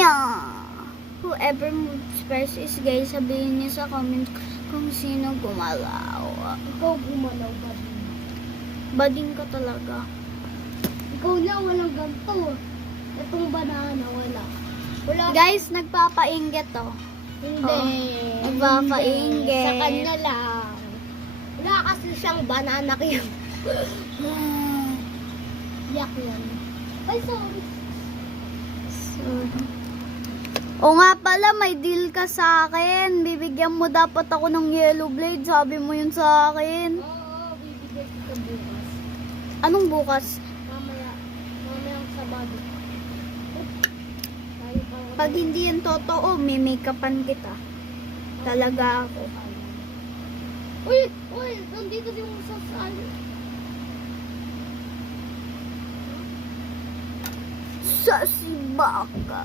Nya! Whoever moves first is gay. Sabihin niyo sa comment kung sino gumalaw. Ikaw gumalaw, bading. Bading ka talaga. Ikaw na, walang ganito. Itong banana, wala. Wala. Guys, nagpapainggit to. Hindi. Oh, nagpapainggit. Sa kanya lang. Wala kasi siyang banana kayo. Yak yan. Ay, sorry. O nga pala, may deal ka sa akin. Bibigyan mo dapat ako ng yellow blade. Sabi mo yun sa akin. Oo, bibigay kita bukas. Anong bukas? Mamaya. Mamayang Sabado. Pag hindi yan totoo, may make-upan kita. Talaga ako. Uy! Uy! Nandito yung sasali. Sa si Baka.